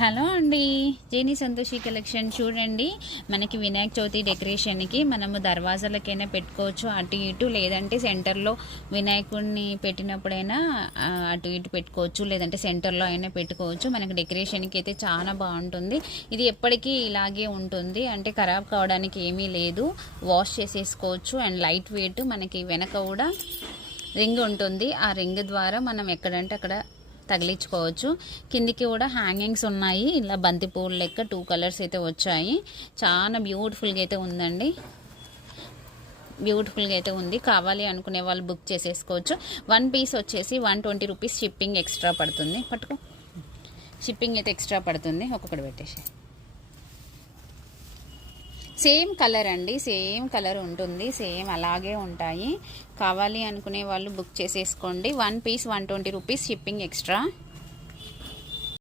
Hello అండి, Jenny Santoshi collection చూడండి. మనకి వినాయక చవితి డెకరేషన్కి మనము దర్వాజాలకైనా పెట్టుకోవచ్చు అటు ఇటు, లేదంటే సెంటర్లో వినాయకుడిని పెట్టినప్పుడైనా అటు ఇటు పెట్టుకోవచ్చు, లేదంటే సెంటర్లో అయినా పెట్టుకోవచ్చు. మనకి డెకరేషన్కి అయితే చాలా బాగుంటుంది. ఇది ఎప్పటికీ ఇలాగే ఉంటుంది, అంటే ఖరాబ్ కావడానికి ఏమీ లేదు. వాష్ చేసేసుకోవచ్చు. And light weight. మనకి వెనక కూడా రింగ్ ఉంటుంది, ఆ రింగ్ ద్వారా మనం ఎక్కడంటే అక్కడ తగిలించుకోవచ్చు. కిందికి కూడా హ్యాంగింగ్స్ ఉన్నాయి, ఇలా బంతి పూలు లెక్క 2 కలర్స్ అయితే వచ్చాయి. చాలా బ్యూటిఫుల్గా అయితే ఉందండి, బ్యూటిఫుల్గా అయితే ఉంది. కావాలి అనుకునే వాళ్ళు బుక్ చేసేసుకోవచ్చు. 1 పీస్ వచ్చేసి 120 రూపీస్ షిప్పింగ్ ఎక్స్ట్రా పడుతుంది. పట్టుకో, షిప్పింగ్ అయితే ఎక్స్ట్రా పడుతుంది. ఒక్కొక్కటి పెట్టేసి సేమ్ కలర్ అండి, సేమ్ కలర్ ఉంటుంది, సేమ్ అలాగే ఉంటాయి. కావాలి అనుకునే వాళ్ళు బుక్ చేసేసుకోండి. 1 పీస్ 120 రూపీస్ షిప్పింగ్ ఎక్స్ట్రా.